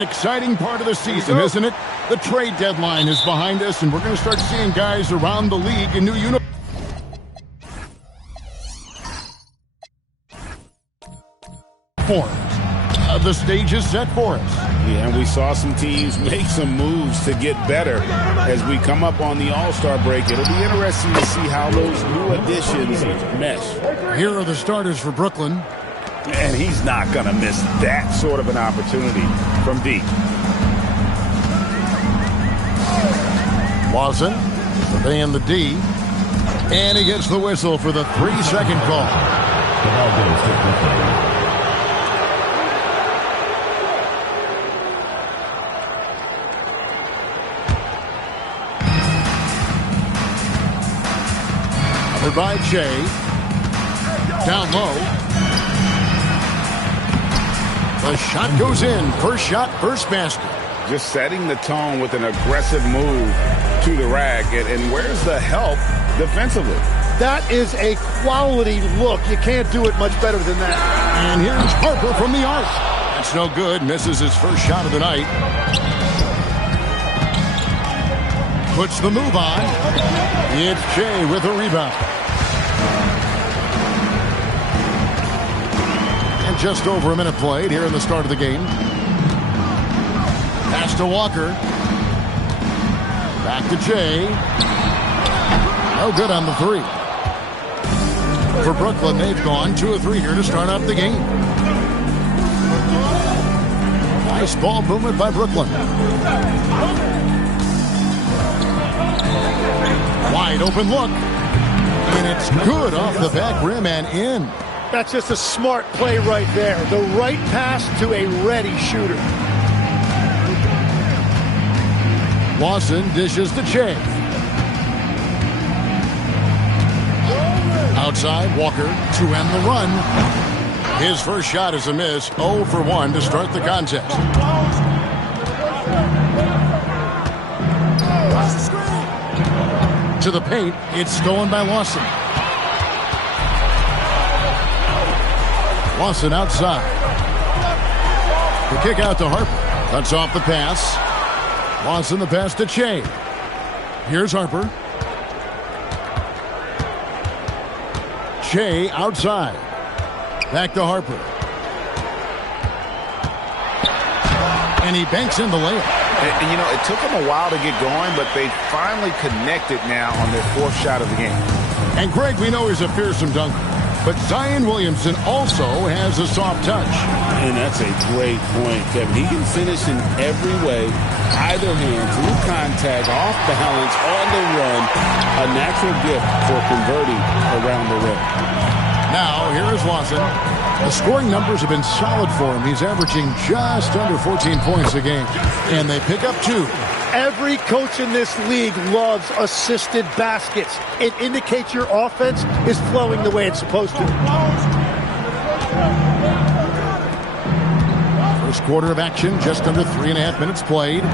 Exciting part of the season, isn't it? The trade deadline is behind us, and we're going to start seeing guys around the league in new uniforms. The stage is set for us. Yeah, and we saw some teams make some moves to get better as we come up on the All-Star break. It'll be interesting to see how those new additions mesh. Here are the starters for Brooklyn. And he's not going to miss that sort of an opportunity from deep. Watson surveying the D. And he gets the whistle for the 3-second call. The ball goes to Brooklyn. By Jay. Down low. The shot goes in. First shot, first basket. Just setting the tone with an aggressive move to the rack. And where's the help defensively? That is a quality look. You can't do it much better than that. And here's Harper from the arc. That's no good. Misses his first shot of the night. Puts the move on. It's Jay with a rebound. And just over a minute played here in the start of the game. Pass to Walker. Back to Jay. No good on the three. For Brooklyn, they've gone 2 of 3 here to start up the game. Nice ball movement by Brooklyn. Wide open look. And it's good off the back rim and in. That's just a smart play right there. The right pass to a ready shooter. Lawson dishes to Jay. Outside, Walker to end the run. His first shot is a miss. 0 for 1 to start the contest. To the paint, it's stolen by Lawson. Lawson outside. The kick out to Harper. Cuts off the pass. Lawson the pass to Che. Here's Harper. Che outside. Back to Harper. And he banks in the layup. And, you know, it took them a while to get going, but they finally connected now on their 4th shot of the game. And Greg, we know he's a fearsome dunker, but Zion Williamson also has a soft touch. And that's a great point, Kevin. He can finish in every way, either hand, through contact, off balance, on the run. A natural gift for converting around the rim. Now, here is Lawson. The scoring numbers have been solid for him. He's averaging just under 14 points a game. And they pick up 2. Every coach in this league loves assisted baskets. It indicates your offense is flowing the way it's supposed to. First quarter of action, just under 3.5 minutes played.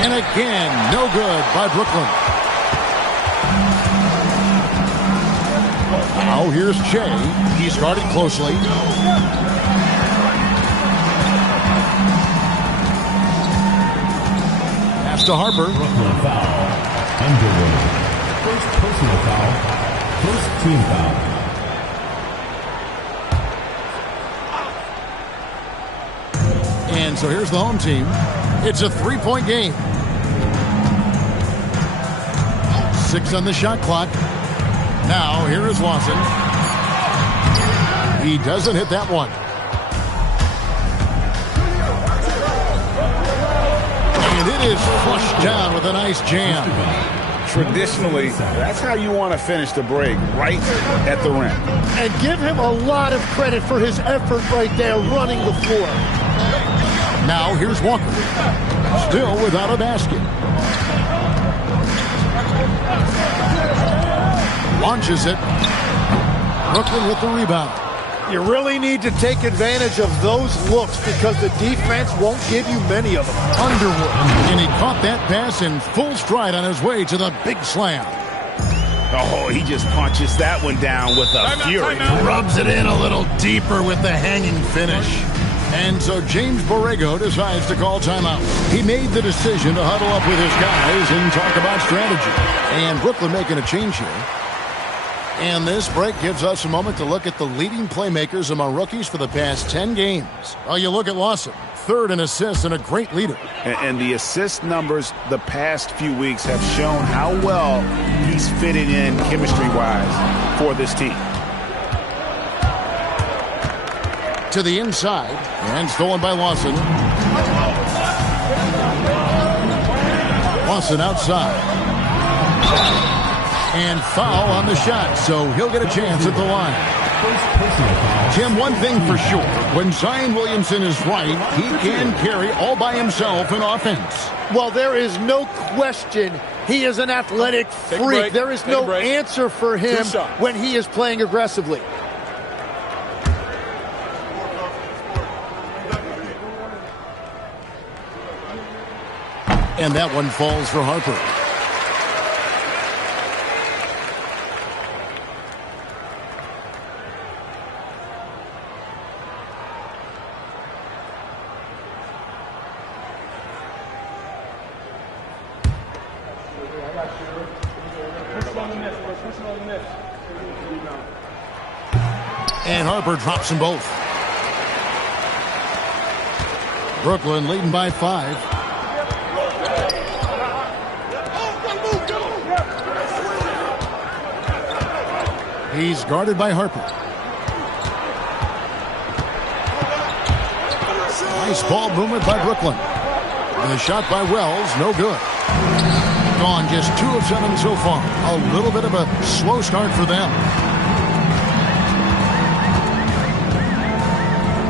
And again, no good by Brooklyn. Now here's Che. He's guarded closely. Pass to Harper. Brooklyn foul. Underwood. First personal foul. First team foul. And so here's the home team. It's a 3-point game. 6 on the shot clock. Now, here is Lawson. He doesn't hit that one. And it is flushed down with a nice jam. Traditionally, that's how you want to finish the break, right at the rim. And give him a lot of credit for his effort right there running the floor. Now, here's Walker. Still without a basket. Launches it. Brooklyn with the rebound. You really need to take advantage of those looks because the defense won't give you many of them. Underwood. And he caught that pass in full stride on his way to the big slam. Oh, he just punches that one down with a fury. Rubs it in a little deeper with the hanging finish. And so James Borrego decides to call timeout. He made the decision to huddle up with his guys and talk about strategy. And Brooklyn making a change here. And this break gives us a moment to look at the leading playmakers among rookies for the past 10 games. Well, you look at Lawson, third in assists and a great leader. And the assist numbers the past few weeks have shown how well he's fitted in chemistry-wise for this team. To the inside, and stolen by Lawson. Lawson outside. And foul on the shot, so he'll get a chance at the line. Jim, one thing for sure, when Zion Williamson is right, he can carry all by himself in offense. Well, there is no question he is an athletic freak. There is no answer for him when he is playing aggressively. And that one falls for Harper. And Harper drops them both. Brooklyn leading by 5. He's guarded by Harper. Nice ball movement by Brooklyn. And the shot by Wells, no good. Gone just 2 of 7 so far. A little bit of a slow start for them.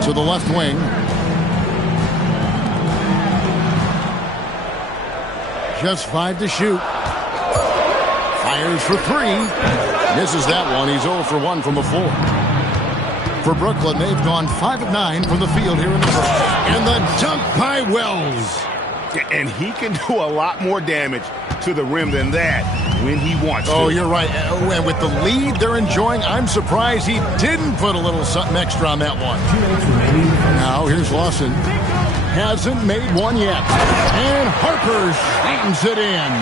To the left wing. Just 5 to shoot. Fires for 3. Misses that one. He's 0 for 1 from the floor. For Brooklyn, they've gone 5 of 9 from the field here in the first. And the dunk by Wells. And he can do a lot more damage to the rim than that when he wants to. Oh, you're right. And with the lead they're enjoying, I'm surprised he didn't put a little something extra on that one. Now, here's Lawson. Hasn't made one yet. And Harper slams it in.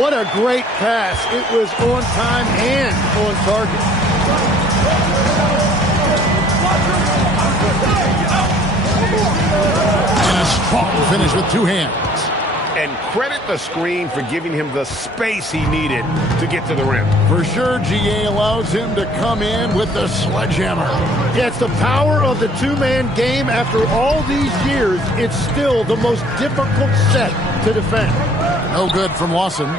What a great pass. It was on time and on target. And a strong finish with 2 hands. And credit the screen for giving him the space he needed to get to the rim. For sure, GA allows him to come in with the sledgehammer. Yeah, it's the power of the two-man game. After all these years, it's still the most difficult set to defend. No good from Lawson.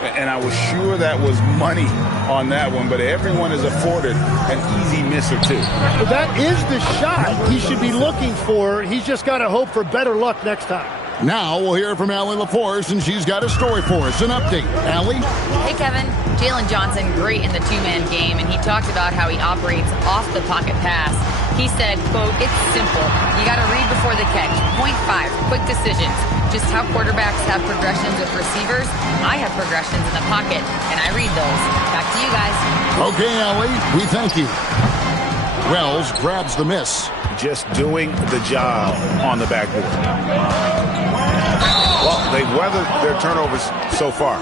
And I was sure that was money on that one, but everyone is afforded an easy miss or two. Well, that is the shot he should be looking for. He's just got to hope for better luck next time. Now we'll hear from Allie LaForce, and she's got a story for us. An update. Allie? Hey, Kevin. Jalen Johnson, great in the two-man game, and he talked about how he operates off the pocket pass. He said, quote, "It's simple. You got to read before the catch. Point 5, quick decisions. Just how quarterbacks have progressions with receivers, I have progressions in the pocket, and I read those." Back to you guys. Okay, Allie, we thank you. Wells grabs the miss. Just doing the job on the backboard. Well, they've weathered their turnovers so far.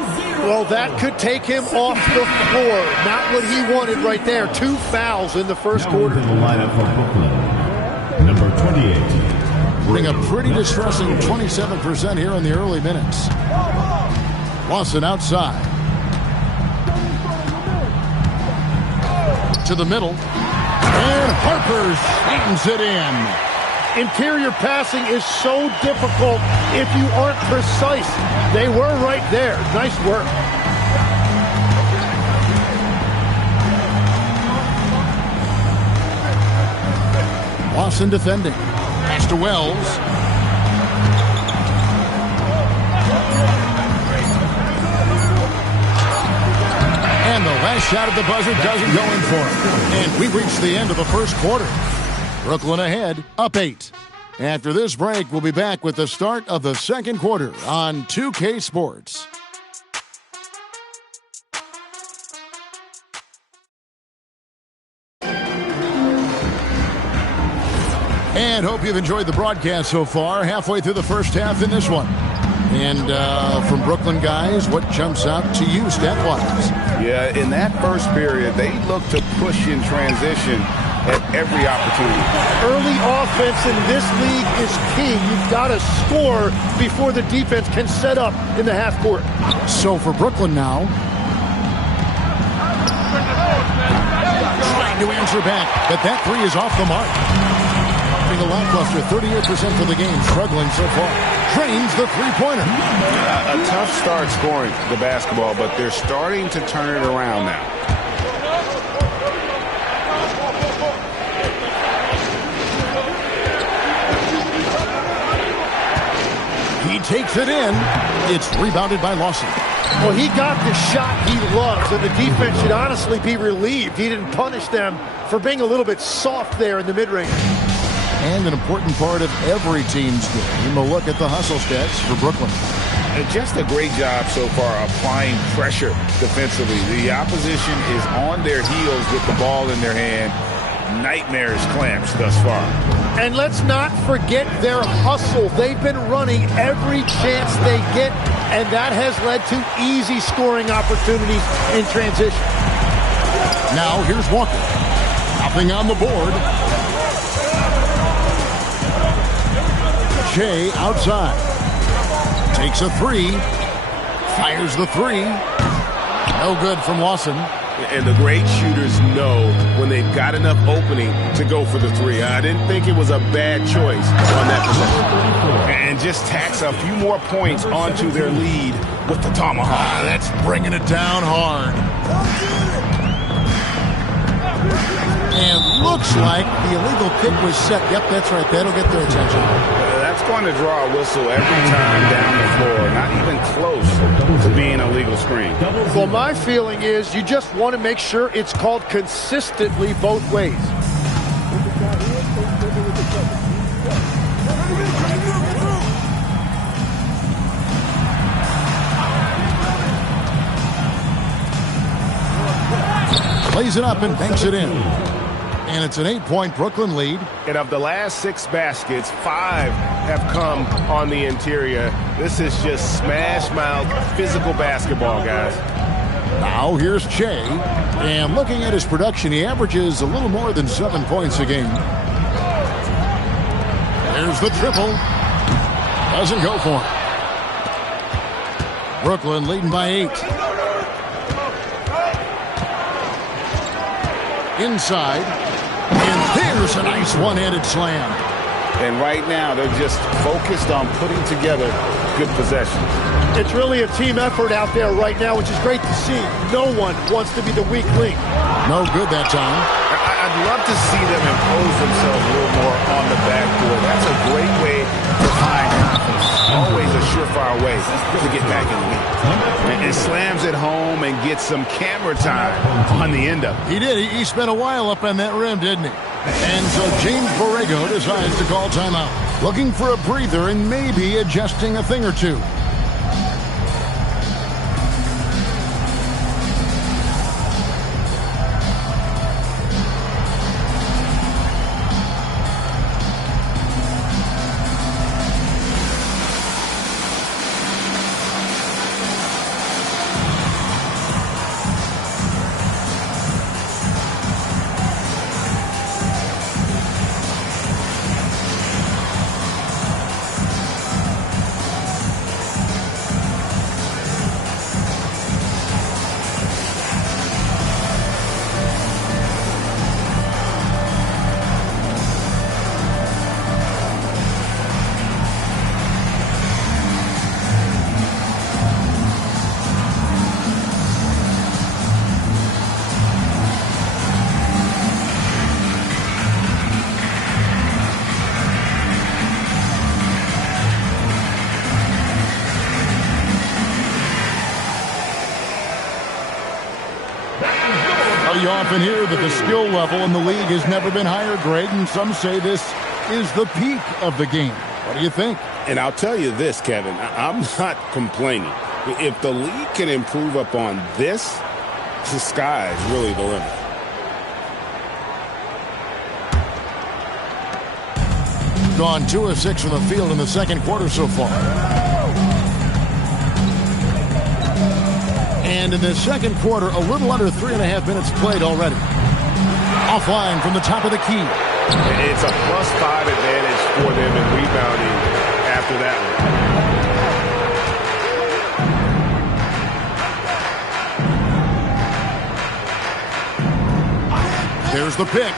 Well, that could take him off the floor. Not what he wanted right there. 2 fouls in the first quarter. In the lineup for Brooklyn, number 28. Putting a pretty distressing 27% here in the early minutes. Lawson outside. To the middle. And Harper slams it in. Interior passing is so difficult if you aren't precise. They were right there. Nice work. Lawson defending. Pass to Wells. And the last shot at the buzzer doesn't go in for him. And we've reached the end of the first quarter. Brooklyn ahead, up 8. After this break, we'll be back with the start of the second quarter on 2K Sports. And hope you've enjoyed the broadcast so far. Halfway through the first half in this one. And from Brooklyn guys, what jumps out to you stat-wise? Yeah, in that first period, they looked to push in transition at every opportunity. Early offense in this league is key. You've got to score before the defense can set up in the half court. So for Brooklyn now, trying to answer back, but that three is off the mark. A lackluster 38% for the game, struggling so far. Drains the three-pointer. A tough start scoring the basketball, but they're starting to turn it around now. He takes it in. It's rebounded by Lawson. Well, he got the shot he loves, and the defense should honestly be relieved. He didn't punish them for being a little bit soft there in the mid-range. And an important part of every team's game, a look at the hustle stats for Brooklyn. Just a great job so far applying pressure defensively. The opposition is on their heels with the ball in their hand. Nightmarish clamps thus far. And let's not forget their hustle. They've been running every chance they get, and that has led to easy scoring opportunities in transition. Now here's Walker. Nothing on the board. Shea outside. Takes a three. Fires the three. No good from Lawson. And the great shooters know when they've got enough opening to go for the three. I didn't think it was a bad choice on that possession. And just tacks a few more points onto their lead with the tomahawk. That's bringing it down hard. And looks like the illegal kick was set. Yep, that's right. That'll get their attention. That's going to draw a whistle every time down the floor. Not even close to being a legal screen. Well, my feeling is you just want to make sure it's called consistently both ways. Plays it up and banks it in. And it's an 8-point Brooklyn lead. And of the last 6 baskets, 5 have come on the interior. This is just smash-mouth physical basketball, guys. Now here's Shea. And looking at his production, he averages a little more than 7 points a game. There's the triple. Doesn't go for it. Brooklyn leading by 8. Inside. And there's a nice one-handed slam. And right now, they're just focused on putting together good possession. It's really a team effort out there right now, which is great to see. No one wants to be the weak link. No good that time. I'd love to see them impose themselves a little more on the backboard. That's a great way to find confidence. Always a surefire way to get back in the league. And slams it home and gets some camera time on the end of it. He did. He spent a while up on that rim, didn't he? And so James Borrego decides to call timeout. Looking for a breather and maybe adjusting a thing or two. You often hear that the skill level in the league has never been higher, Greg, and some say this is the peak of the game. What do you think? And I'll tell you this, Kevin, I'm not complaining. If the league can improve upon this, the sky is really the limit. gone 2 of 6 from the field in the second quarter so far. And in the second quarter, a little under 3.5 minutes played already. Offline from the top of the key. It's a +5 advantage for them in rebounding after that one. There's the pick.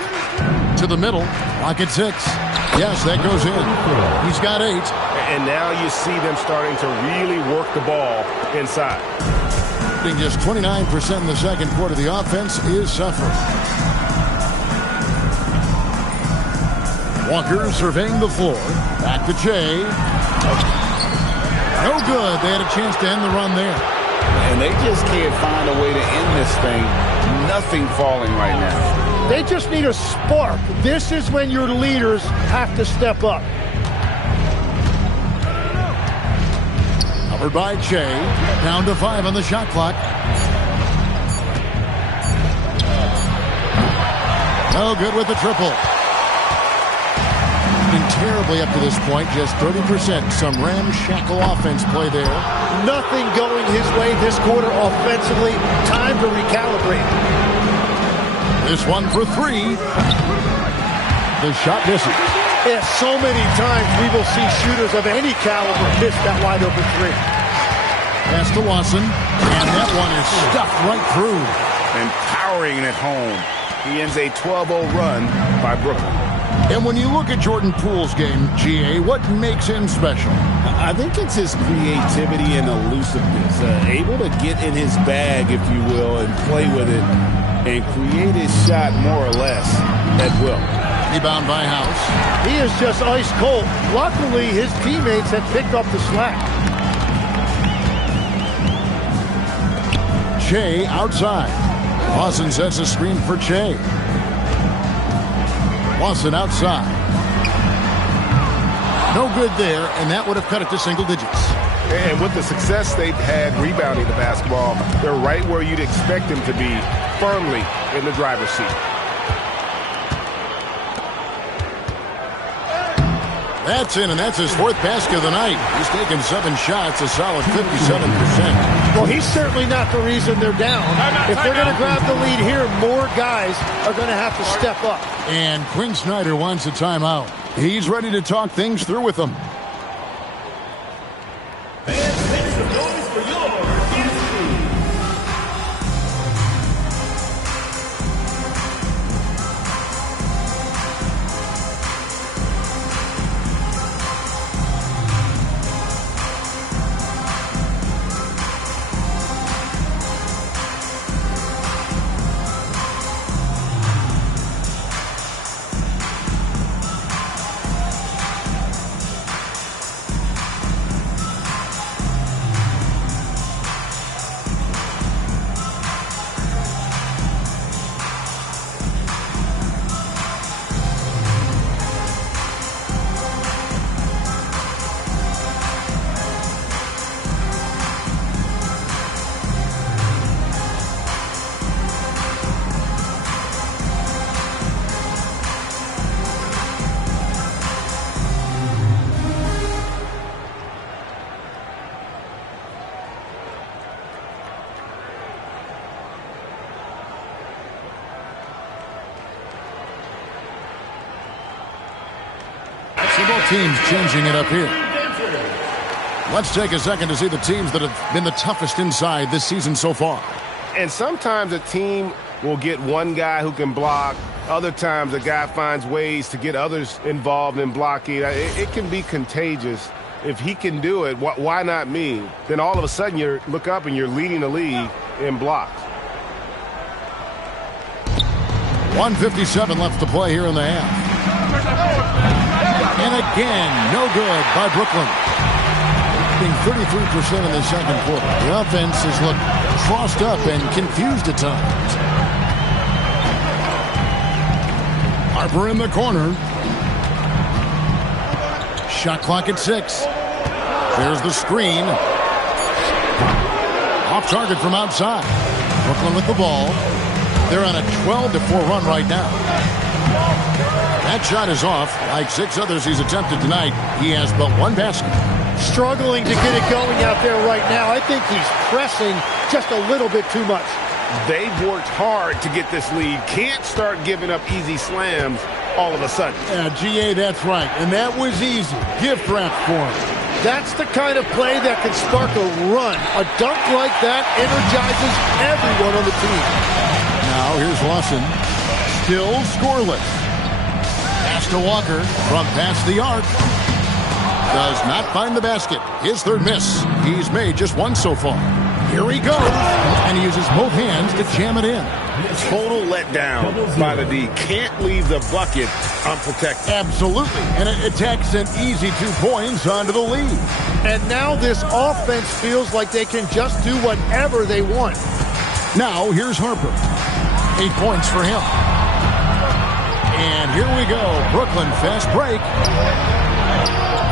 To the middle. Clock at 6. Yes, that goes in. He's got 8. And now you see them starting to really work the ball inside. Just 29% in the second quarter. The offense is suffering. Walker surveying the floor. Back to Jay. No good. They had a chance to end the run there. And they just can't find a way to end this thing. Nothing falling right now. They just need a spark. This is when your leaders have to step up. Covered by Che. Down to 5 on the shot clock. No good with the triple. Been terribly up to this point. Just 30%. Some ramshackle offense play there. Nothing going his way this quarter offensively. Time to recalibrate. This one for 3. The shot misses. Yeah, so many times we will see shooters of any caliber miss that wide open 3. Pass to Watson, and that one is stuffed right through. And powering it home. He ends a 12-0 run by Brooklyn. And when you look at Jordan Poole's game, GA, what makes him special? I think it's his creativity and elusiveness. Able to get in his bag, if you will, and play with it and create his shot more or less at will. Rebound by House. He is just ice cold. Luckily, his teammates had picked up the slack. Che outside. Lawson sets a screen for Che. Lawson outside. No good there, and that would have cut it to single digits. And with the success they've had rebounding the basketball, they're right where you'd expect them to be, firmly in the driver's seat. That's in, and that's his 4th basket of the night. He's taken 7 shots, a solid 57%. Well, he's certainly not the reason they're down. If they're going to grab the lead here, more guys are going to have to step up. And Quinn Snyder wants a timeout. He's ready to talk things through with them. Both teams changing it up here. Let's take a second to see the teams that have been the toughest inside this season so far. And sometimes a team will get one guy who can block. Other times a guy finds ways to get others involved in blocking. It can be contagious. If he can do it, why not me? Then all of a sudden you look up and you're leading the league in blocks. 1:57 left to play here in the half. And again, no good by Brooklyn. Being 33% in the second quarter. The offense has looked crossed up and confused at times. Harper in the corner. Shot clock at 6. There's the screen. Off target from outside. Brooklyn with the ball. They're on a 12-4 run right now. That shot is off. Like 6 others he's attempted tonight, he has but 1 basket. Struggling to get it going out there right now. I think he's pressing just a little bit too much. They've worked hard to get this lead. Can't start giving up easy slams all of a sudden. Yeah, GA, that's right. And that was easy. Gift wrap for him. That's the kind of play that can spark a run. A dunk like that energizes everyone on the team. Now here's Lawson. Still scoreless. Pass to Walker from past the arc. Does not find the basket. His 3rd miss. He's made just 1 so far. Here he goes. And he uses both hands to jam it in. Total letdown by the D. Can't leave the bucket unprotected. Absolutely. And it attacks an easy 2 points onto the lead. And now this offense feels like they can just do whatever they want. Now here's Harper. 8 points for him. And here we go. Brooklyn fast break.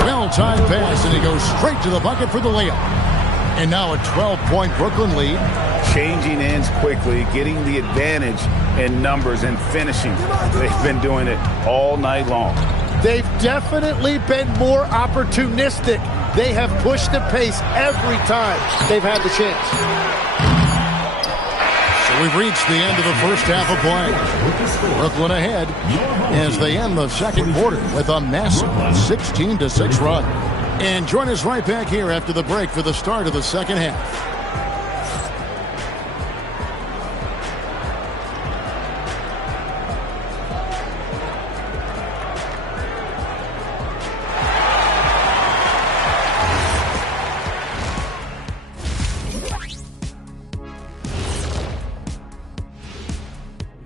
Well-timed pass, and he goes straight to the bucket for the layup. And now a 12-point Brooklyn lead. Changing ends quickly, getting the advantage in numbers and finishing. They've been doing it all night long. They've definitely been more opportunistic. They have pushed the pace every time they've had the chance. So we've reached the end of the first half of play. Brooklyn ahead as they end the second quarter with a massive 16-6 run. And join us right back here after the break for the start of the second half.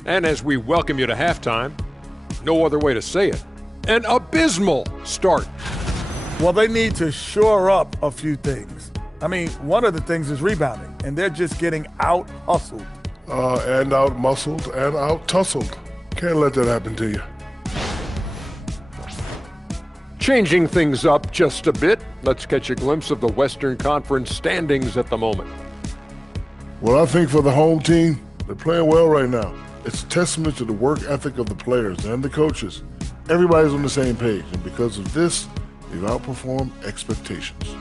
And as we welcome you to halftime, no other way to say it, an abysmal start. Well, they need to shore up a few things. I mean, one of the things is rebounding, and they're just getting out-hustled. And out-muscled and out-tussled. Can't let that happen to you. Changing things up just a bit, let's catch a glimpse of the Western Conference standings at the moment. Well, I think for the home team, they're playing well right now. It's a testament to the work ethic of the players and the coaches. Everybody's on the same page, and because of this, they've outperformed expectations.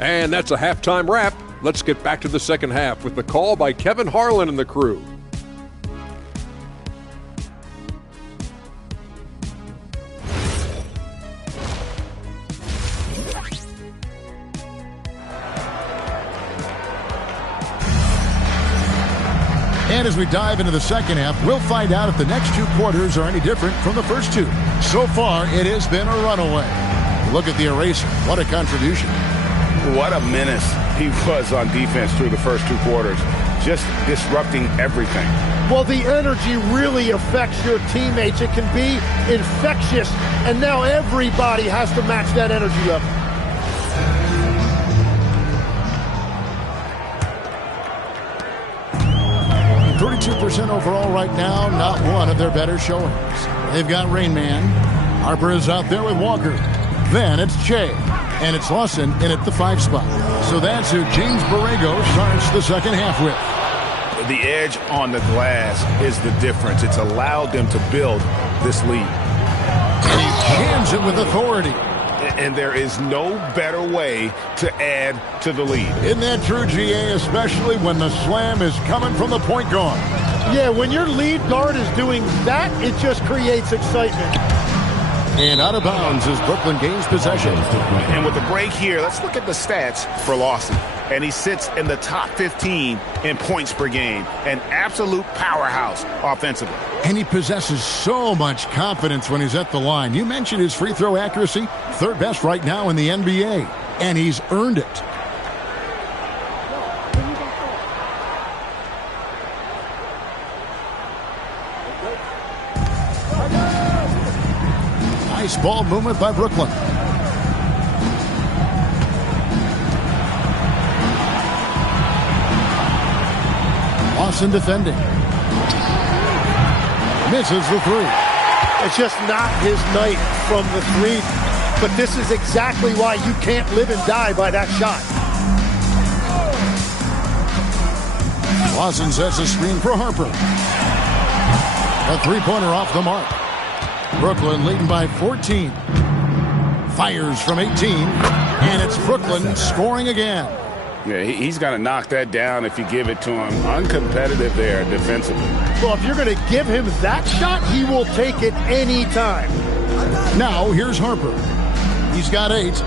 And that's a halftime wrap. Let's get back to the second half with the call by Kevin Harlan and the crew. And as we dive into the second half, we'll find out if the next 2 quarters are any different from the first 2. So far, it has been a runaway. Look at the eraser. What a contribution. What a menace he was on defense through the first 2 quarters. Just disrupting everything. Well, the energy really affects your teammates. It can be infectious, and now everybody has to match that energy level. .32% overall right now, not one of their better showings. They've got Rain Man. Harper is out there with Walker. Then it's Che. And it's Lawson in at the 5 spot. So that's who James Borrego starts the second half with. The edge on the glass is the difference. It's allowed them to build this lead. And he jams it with authority. And there is no better way to add to the lead. Isn't that true, GA, especially when the slam is coming from the point guard? Yeah, when your lead guard is doing that, it just creates excitement. And out of bounds as Brooklyn gains possession. And with the break here, let's look at the stats for Lawson. And he sits in the top 15 in points per game. An absolute powerhouse offensively. And he possesses so much confidence when he's at the line. You mentioned his free throw accuracy, 3rd best right now in the NBA. And he's earned it. Nice ball movement by Brooklyn. Lawson defending. Misses the 3. It's just not his night from the 3. But this is exactly why you can't live and die by that shot. Lawson sets a screen for Harper. A three-pointer off the mark. Brooklyn leading by 14. Fires from 18. And it's Brooklyn scoring again. Yeah, he's going to knock that down if you give it to him. Uncompetitive there defensively. Well, if you're going to give him that shot, he will take it any time. Now, here's Harper. He's got 8.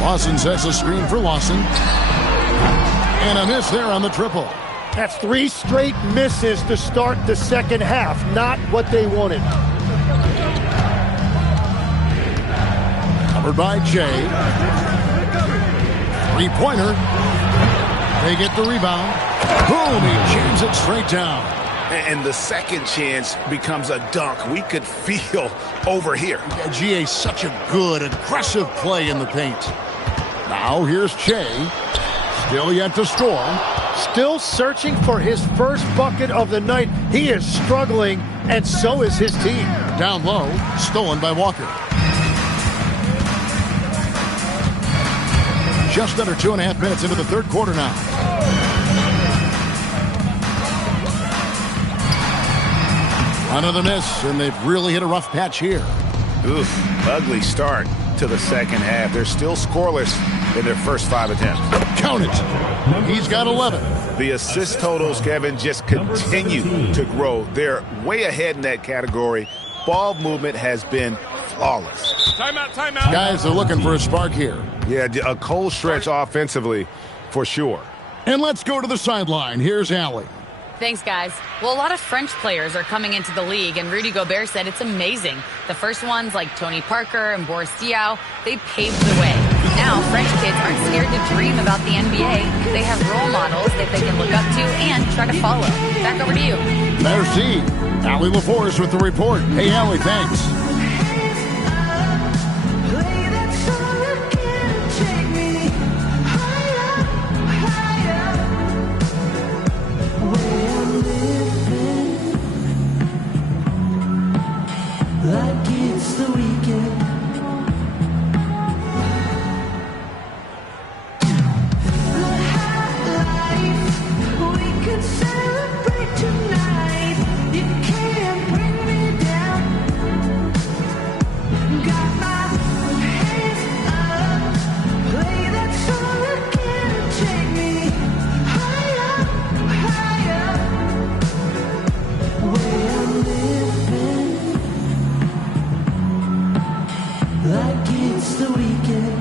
Lawson sets a screen for Lawson. And a miss there on the triple. That's 3 straight misses to start the second half. Not what they wanted. Covered by Jay. Three-pointer. They get the rebound. Boom, he jams it straight down. And the second chance becomes a dunk. We could feel over here. GA, such a good, aggressive play in the paint. Now here's Che. Still yet to score. Still searching for his first bucket of the night. He is struggling, and so is his team. Down low, stolen by Walker. Just under 2.5 minutes into the third quarter now. Another miss, and they've really hit a rough patch here. Oof, ugly start to the second half. They're still scoreless in their first 5 attempts. Count it. He's got 11. The assist totals, Kevin, just continue to grow. They're way ahead in that category. Ball movement has been flawless. Timeout, timeout. Guys, they're looking for a spark here. Yeah, a cold stretch offensively for sure. And let's go to the sideline. Here's Allie. Thanks, guys. Well, a lot of French players are coming into the league, and Rudy Gobert said it's amazing. The first ones, like Tony Parker and Boris Diaw, they paved the way. Now, French kids aren't scared to dream about the NBA. They have role models that they can look up to and try to follow. Back over to you. Merci. Allie LaForce with the report. Hey, Allie, thanks. Like it's the weekend. We could celebrate tonight. You can't bring me down. Got my hands up. Play that song again. Take me higher, higher. Where I'm living. Like it's the weekend.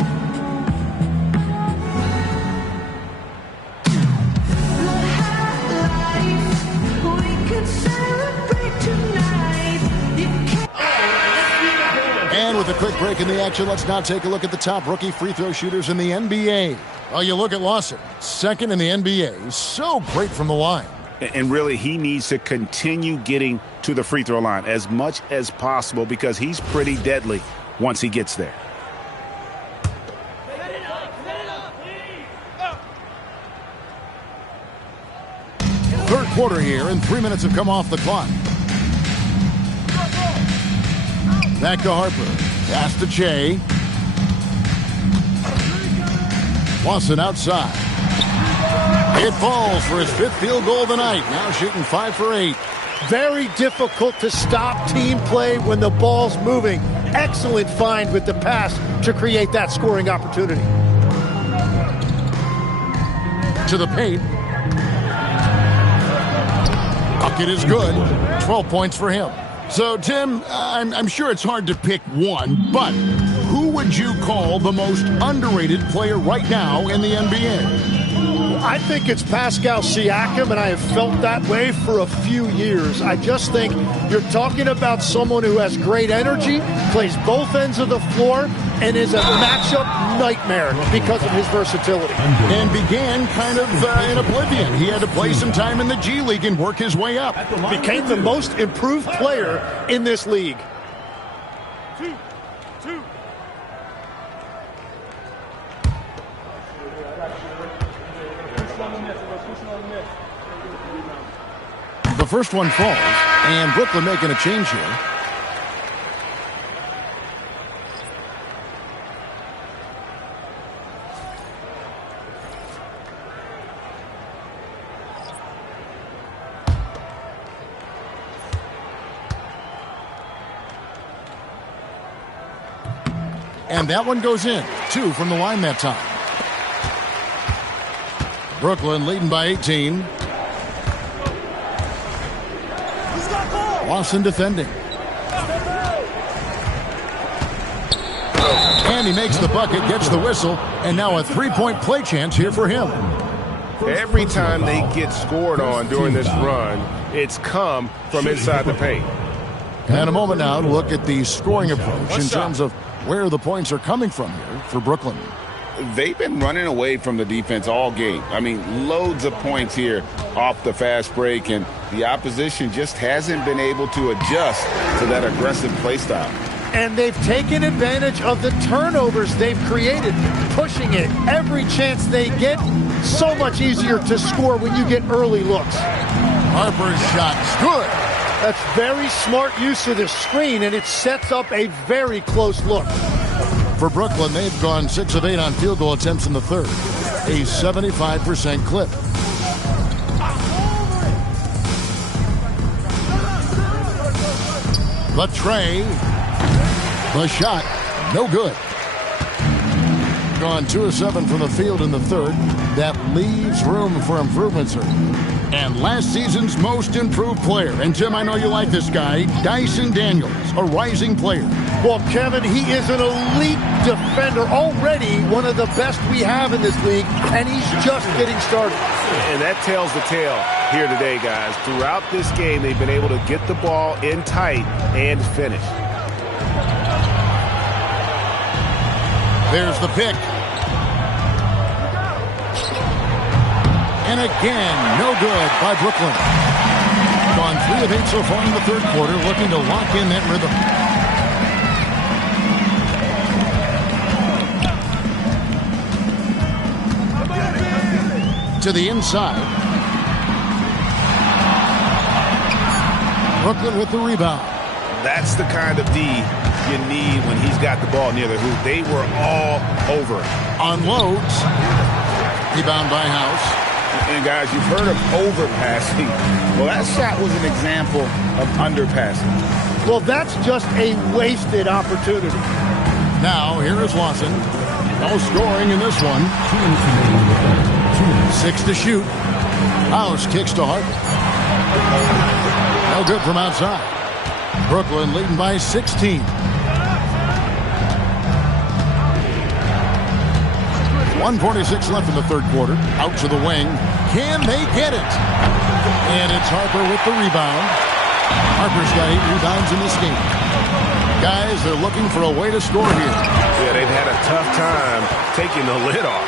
We could celebrate tonight. And with a quick break in the action, let's now take a look at the top rookie free throw shooters in the NBA. Well, you look at Lawson, second in the NBA. So great from the line. And really, he needs to continue getting to the free throw line as much as possible because he's pretty deadly once he gets there. Third quarter here, and 3 minutes have come off the clock. Back to Harper. Pass to Che. Lawson outside. It falls for his 5th field goal of the night. Now shooting 5 for 8. Very difficult to stop team play when the ball's moving. Excellent find with the pass to create that scoring opportunity. To the paint. Bucket is good. 12 points for him. So, Tim, I'm sure it's hard to pick one, but who would you call the most underrated player right now in the NBA? I think it's Pascal Siakam, and I have felt that way for a few years. I just think you're talking about someone who has great energy, plays both ends of the floor, and is a matchup nightmare because of his versatility. And began kind of in oblivion. He had to play some time in the G League and work his way up. Became the most improved player in this league. The first one falls, and Brooklyn making a change here. And that one goes in. 2 from the line that time. Brooklyn leading by 18. Lawson defending. And he makes the bucket, gets the whistle, and now a three-point play chance here for him. Every time they get scored on during this run, it's come from inside the paint. And a moment now to look at the scoring approach in terms of where the points are coming from here for Brooklyn. They've been running away from the defense all game. I mean, loads of points here off the fast break, and the opposition just hasn't been able to adjust to that aggressive play style. And they've taken advantage of the turnovers they've created, pushing it every chance they get. So much easier to score when you get early looks. Harper's shot's good. That's very smart use of the screen, and it sets up a very close look. For Brooklyn, they've gone 6 of 8 on field goal attempts in the third. A 75% clip. The tray. The shot. No good. Gone 2 of 7 from the field in the third. That leaves room for improvement, sir. And last season's most improved player. And, Tim, I know you like this guy, Dyson Daniels, a rising player. Well, Kevin, he is an elite defender, already one of the best we have in this league, and he's just getting started. And that tells the tale here today, guys. Throughout this game, they've been able to get the ball in tight and finish. There's the pick. And again, no good by Brooklyn. Gone 3 of 8 so far in the third quarter, looking to lock in that rhythm. To the inside. Brooklyn with the rebound. That's the kind of D you need when he's got the ball near the hoop. They were all over it. Unloads. Rebound by House. And, guys, you've heard of overpassing. Well, that shot was an example of underpassing. Well, that's just a wasted opportunity. Now, here is Lawson. No scoring in this one. 6 to shoot. House kicks to Harper. No good from outside. Brooklyn leading by 16. 1:46 left in the third quarter. Out to the wing. Can they get it? And it's Harper with the rebound. Harper's got 8 rebounds in this game. Guys, they're looking for a way to score here. Yeah, they've had a tough time taking the lid off.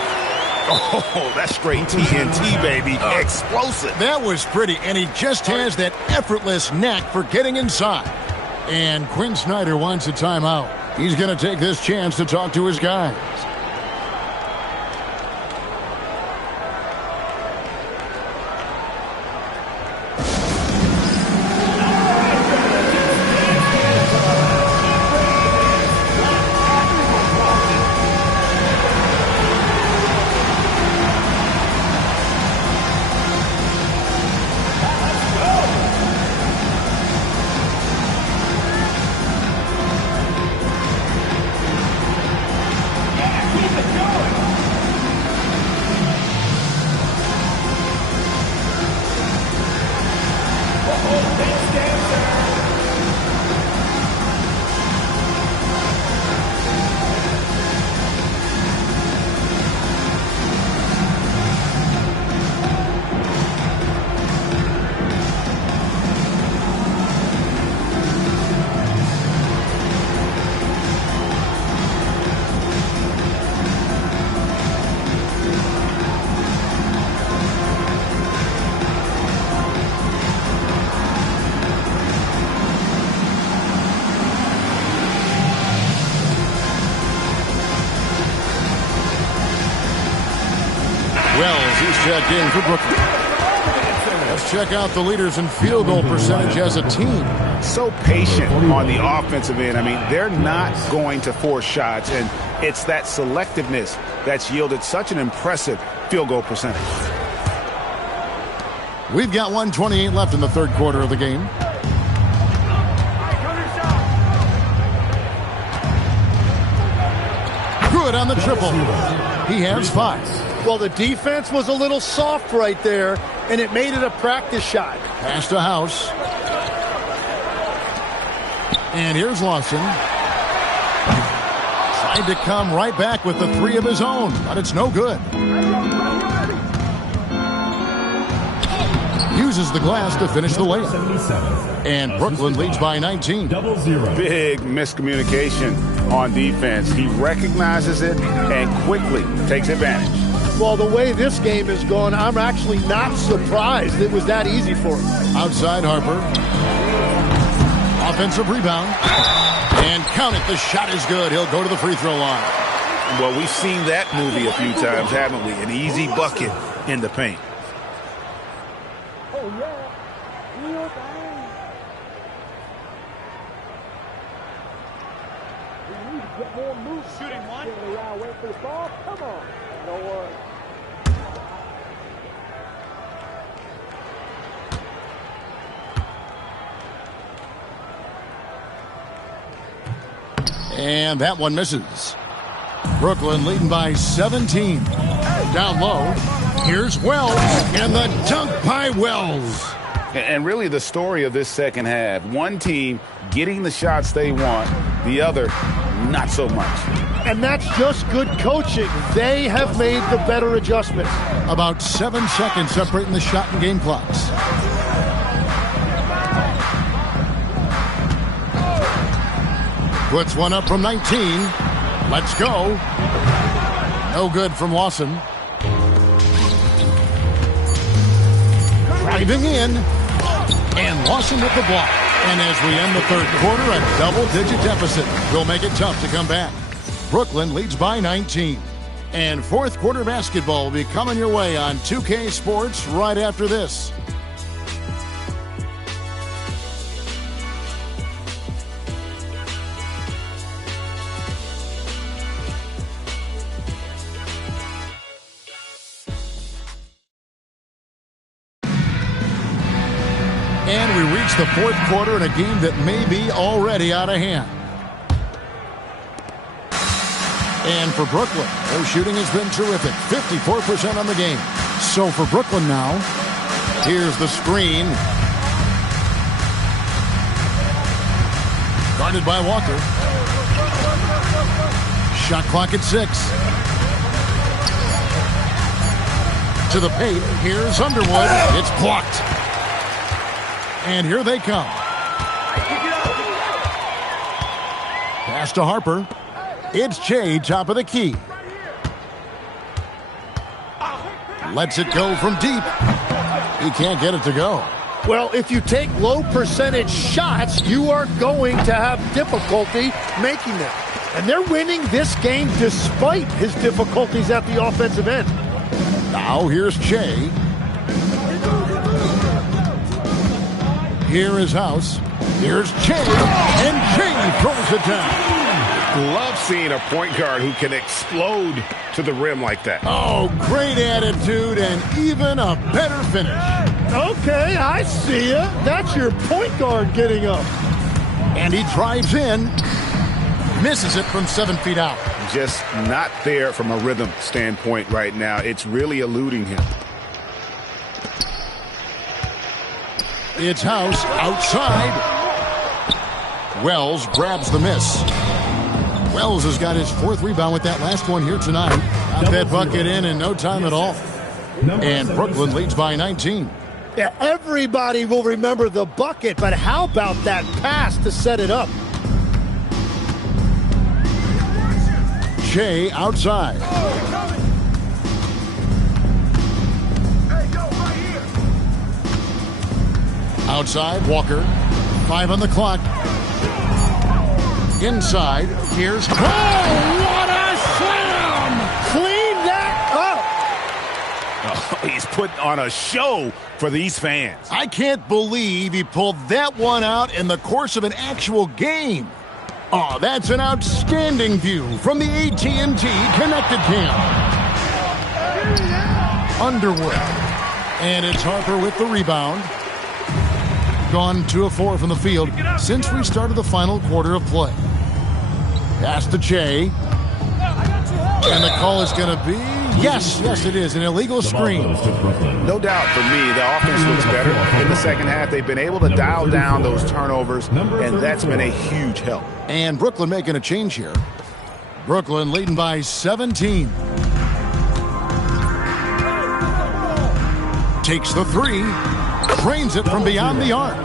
Oh, that's straight TNT, baby. Explosive. That was pretty, and he just has that effortless knack for getting inside. And Quinn Snyder wants a timeout. He's going to take this chance to talk to his guys. Wells, he's checked in for Brooklyn. Let's check out the leaders in field goal percentage as a team. So patient on the offensive end. I mean, they're not going to force shots, and it's that selectiveness that's yielded such an impressive field goal percentage. We've got 1:28 left in the third quarter of the game. Good on the triple. He has 5. Well, the defense was a little soft right there, and it made it a practice shot. Pass to House. And here's Lawson. Tried to come right back with the 3 of his own, but it's no good. Uses the glass to finish the layup. And Brooklyn leads by 19. Big miscommunication on defense. He recognizes it and quickly takes advantage. Well, the way this game is going, I'm actually not surprised it was that easy for him. Outside Harper. Offensive rebound. And count it, the shot is good. He'll go to the free throw line. Well, we've seen that movie a few times, haven't we? An easy bucket in the paint. Shooting one. Come on. No worries. And that one misses. Brooklyn leading by 17. Down low. Here's Wells. And the dunk by Wells. And really the story of this second half. One team getting the shots they want, the other not so much. And that's just good coaching. They have made the better adjustments. About 7 seconds separating the shot and game clocks. Puts one up from 19. Let's go. No good from Lawson. Driving in. And Lawson with the block. And as we end the third quarter, a double-digit deficit will make it tough to come back. Brooklyn leads by 19. And fourth quarter basketball will be coming your way on 2K Sports right after this. And we reach the fourth quarter in a game that may be already out of hand. And for Brooklyn, their shooting has been terrific. 54% on the game. So for Brooklyn now, here's the screen. Guarded by Walker. Shot clock at 6. To the paint. Here's Underwood. It's blocked. And here they come. Pass to Harper. It's Che, top of the key. Lets it go from deep. He can't get it to go. Well, if you take low percentage shots, you are going to have difficulty making them. And they're winning this game despite his difficulties at the offensive end. Now here's Che. Here is House. Here's Che. And Che throws it down. Love seeing a point guard who can explode to the rim like that. Oh, great attitude and even a better finish. Okay, I see ya. That's your point guard getting up. And he drives in. Misses it from 7 feet out. Just not there from a rhythm standpoint right now. It's really eluding him. It's House outside. Wells grabs the miss. Wells has got his 4th rebound with that last one here tonight. Got that bucket in no time at all. And Brooklyn leads by 19. Yeah, everybody will remember the bucket, but how about that pass to set it up? Che outside. Outside, Walker. 5 on the clock. Inside, here's... Oh, what a slam! Clean that up! Oh, he's putting on a show for these fans. I can't believe he pulled that one out in the course of an actual game. Oh, that's an outstanding view from the AT&T Connected Cam. Underwood. And it's Harper with the rebound. Gone 2 of 4 from the field since we started the final quarter of play. Pass to Che. And the call is going to be, yes, it is, an illegal screen. No doubt for me, the offense looks better in the second half. They've been able to dial down those turnovers, and that's been a huge help. And Brooklyn making a change here. Brooklyn leading by 17. Takes the three, drains it from beyond the arc.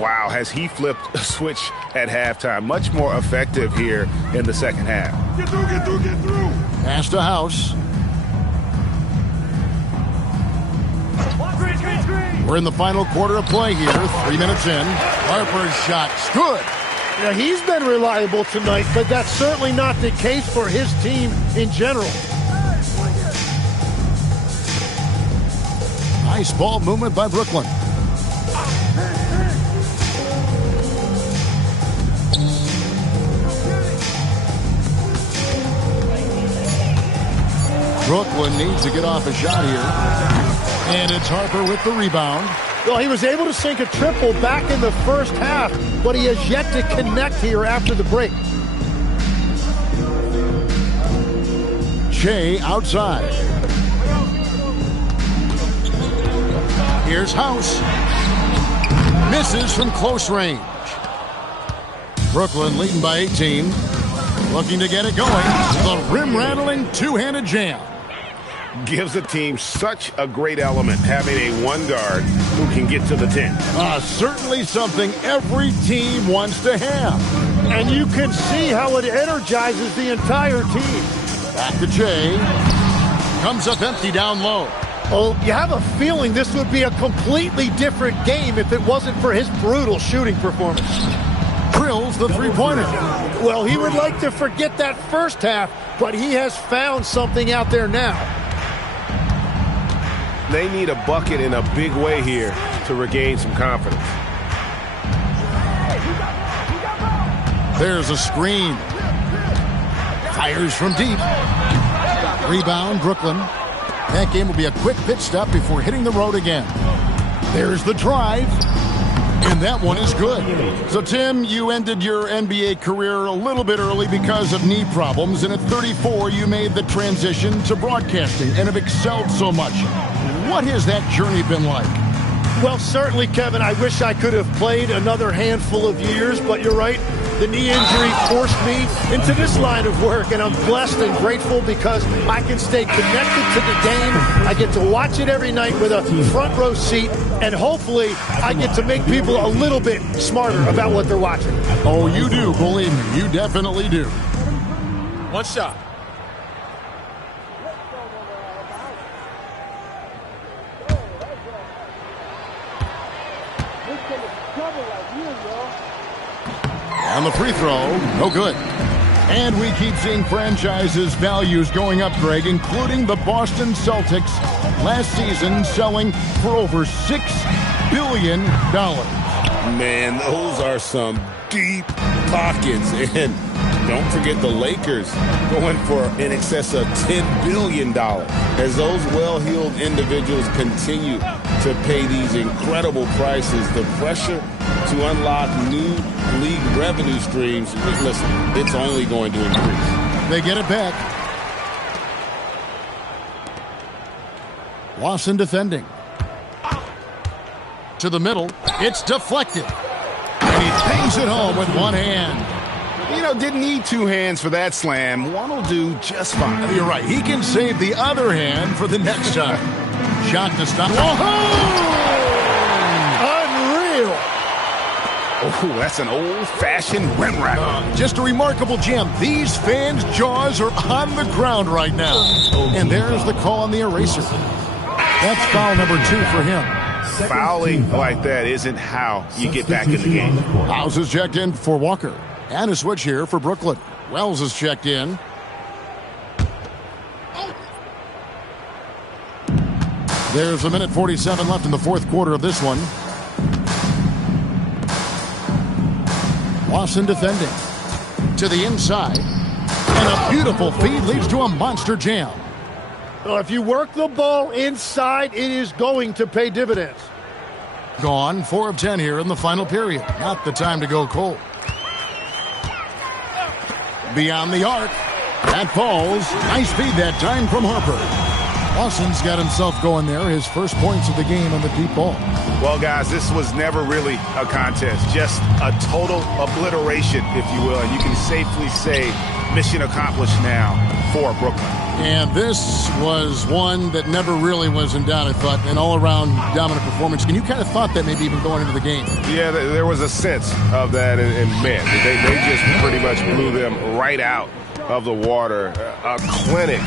Wow, has he flipped a switch at halftime. Much more effective here in the second half. Get through. Pass to House. We're in the final quarter of play here. 3 minutes in. Harper's shot's good. Now, he's been reliable tonight, but that's certainly not the case for his team in general. Nice ball movement by Brooklyn. Brooklyn needs to get off a shot here. And it's Harper with the rebound. Well, he was able to sink a triple back in the first half, but he has yet to connect here after the break. Shea outside. Here's House. Misses from close range. Brooklyn leading by 18. Looking to get it going. The rim-rattling two-handed jam. Gives the team such a great element, having a one guard who can get to the 10. Certainly something every team wants to have. And you can see how it energizes the entire team. Back to Jay. Comes up empty down low. Oh, you have a feeling this would be a completely different game if it wasn't for his brutal shooting performance. Drills the three-pointer. Well, he would like to forget that first half, but he has found something out there now. They need a bucket in a big way here to regain some confidence. There's a screen. Fires from deep. Rebound, Brooklyn. That game will be a quick pit stop before hitting the road again. There's the drive. And that one is good. So, Tim, you ended your NBA career a little bit early because of knee problems. And at 34, you made the transition to broadcasting and have excelled so much. What has that journey been like? Well, certainly, Kevin, I wish I could have played another handful of years, but you're right. The knee injury forced me into this line of work, and I'm blessed and grateful because I can stay connected to the game. I get to watch it every night with a front row seat, and hopefully I get to make people a little bit smarter about what they're watching. Oh, you do, believe me. You definitely do. One shot. On the free throw, no good. And we keep seeing franchises' values going up, Greg, including the Boston Celtics last season selling for over $6 billion. Man, those are some deep pockets. And don't forget the Lakers going for in excess of $10 billion. As those well-heeled individuals continue to pay these incredible prices, the pressure to unlock new league revenue streams, listen, it's only going to increase. They get it back. Lawson defending. To the middle. It's deflected. And he bangs it home with one hand. You know, didn't need two hands for that slam. One will do just fine. You're right. He can save the other hand for the next time. Shot to stop. Unreal. Oh, that's an old-fashioned rim rattler. Just a remarkable jam. These fans' jaws are on the ground right now. And there's the call on the eraser. That's foul number 2 for him. Fouling like that isn't how you get back in the game. House is checked in for Walker. And a switch here for Brooklyn. Wells is checked in. There's a minute 47 left in the fourth quarter of this one. Lawson defending. To the inside. And a beautiful feed leads to a monster jam. Well, if you work the ball inside, it is going to pay dividends. Gone. 4 of 10 here in the final period. Not the time to go cold. Beyond the arc. That falls. Nice feed that time from Harper. Lawson's got himself going there. His first points of the game on the deep ball. Well, guys, this was never really a contest. Just a total obliteration, if you will. And you can safely say mission accomplished now for Brooklyn. And this was one that never really was in doubt, I thought. An all-around dominant performance. And you kind of thought that maybe even going into the game. Yeah, there was a sense of that. And man, they just pretty much blew them right out of the water. A clinic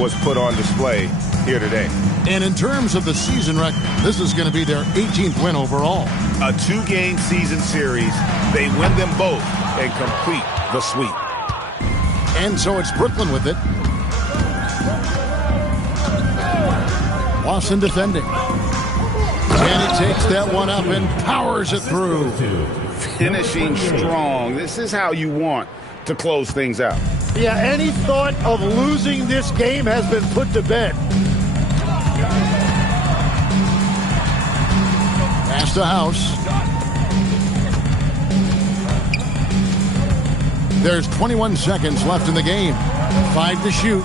was put on display here today. And in terms of the season record, this is going to be their 18th win overall. A 2-game season series. They win them both and complete the sweep. And so it's Brooklyn with it. Lawson defending. And he takes that one up and powers it through. Finishing strong. This is how you want to close things out. Yeah, any thought of losing this game has been put to bed. Pass to House. There's 21 seconds left in the game. 5 to shoot.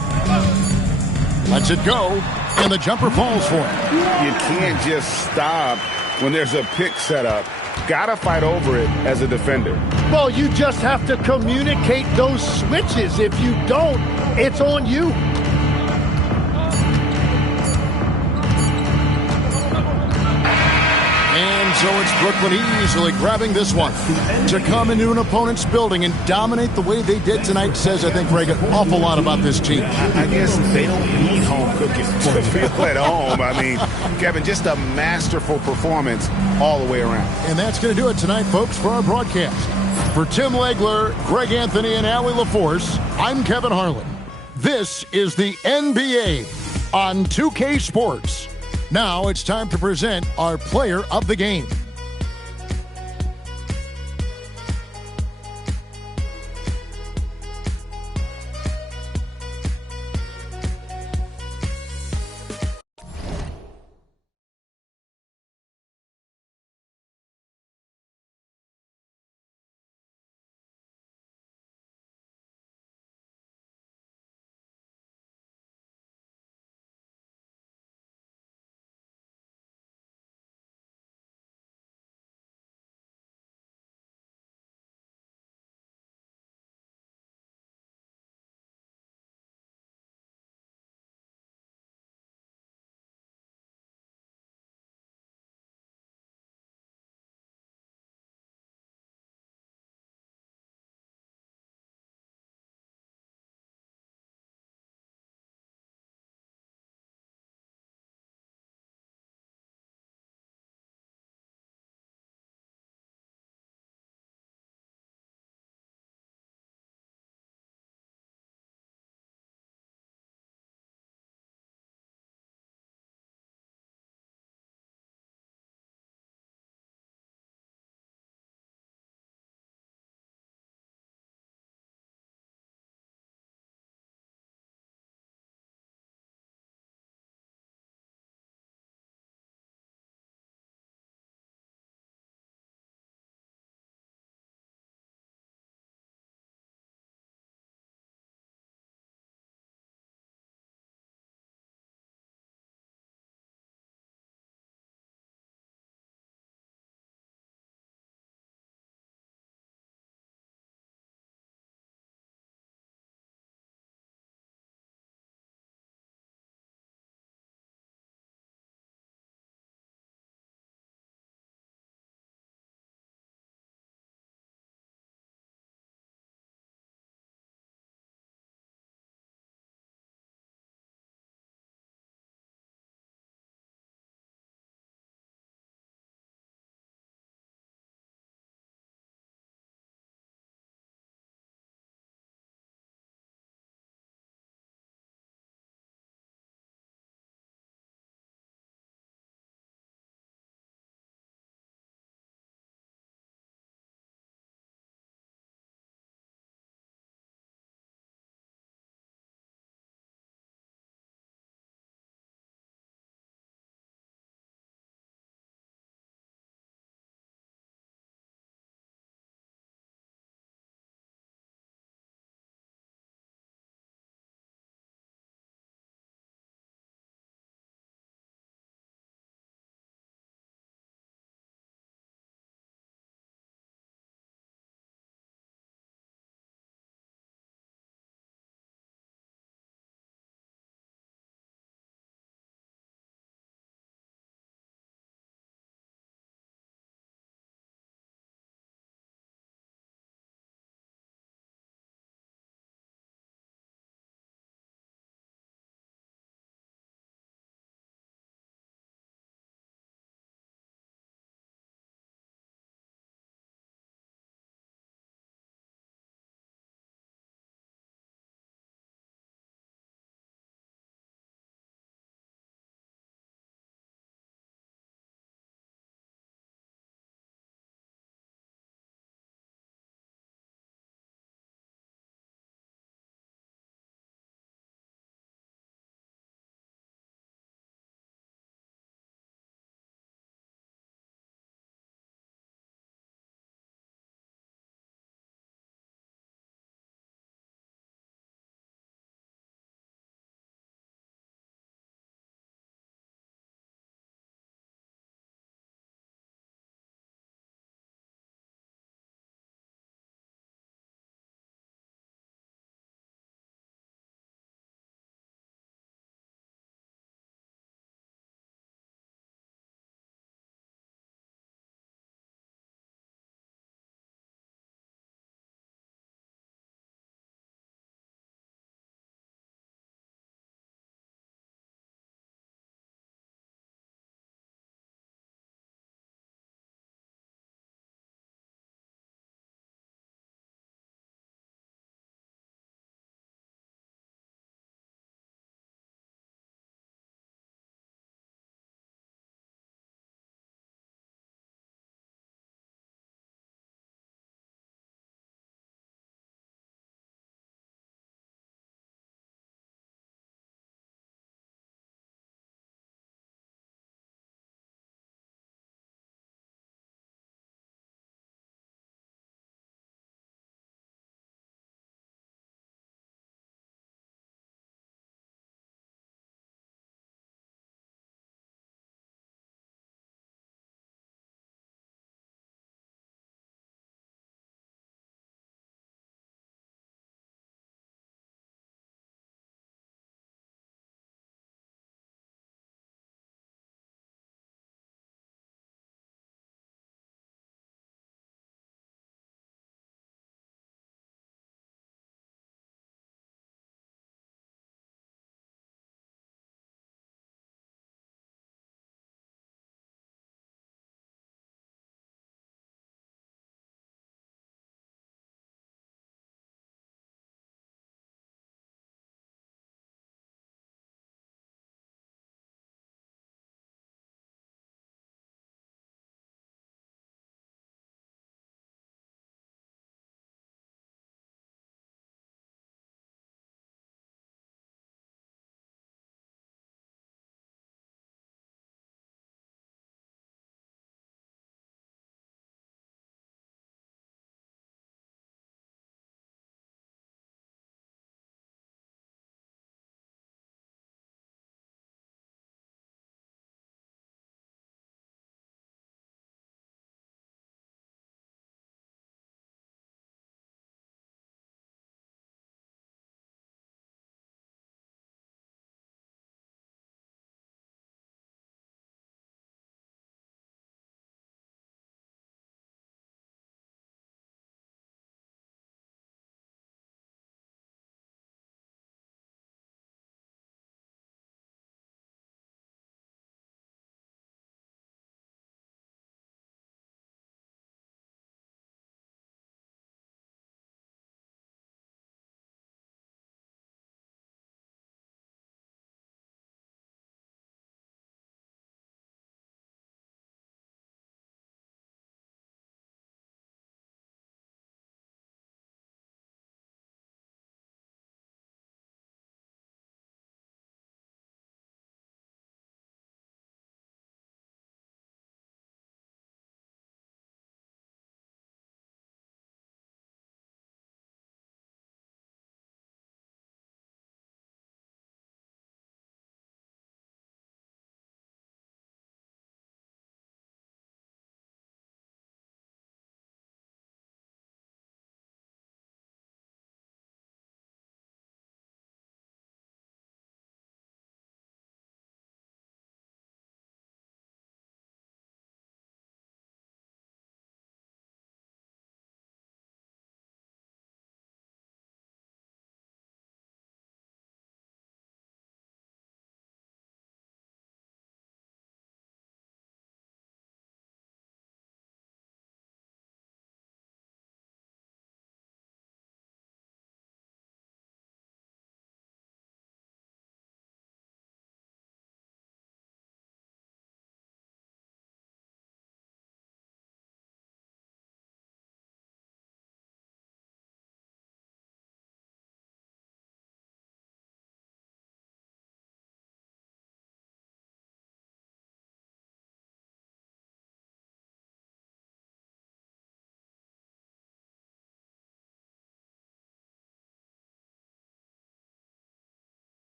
Lets it go, and the jumper falls for him. You can't just stop when there's a pick set up. Gotta fight over it as a defender. Well, you just have to communicate those switches. If you don't, it's on you. And so it's Brooklyn easily grabbing this one. To come into an opponent's building and dominate the way they did tonight says, I think, Greg, an awful lot about this team. I guess they don't need home cooking to feel at home. I mean, Kevin, just a masterful performance all the way around. And that's going to do it tonight, folks, for our broadcast. For Tim Legler, Greg Anthony, and Allie LaForce, I'm Kevin Harlan. This is the NBA on 2K Sports. Now it's time to present our player of the game.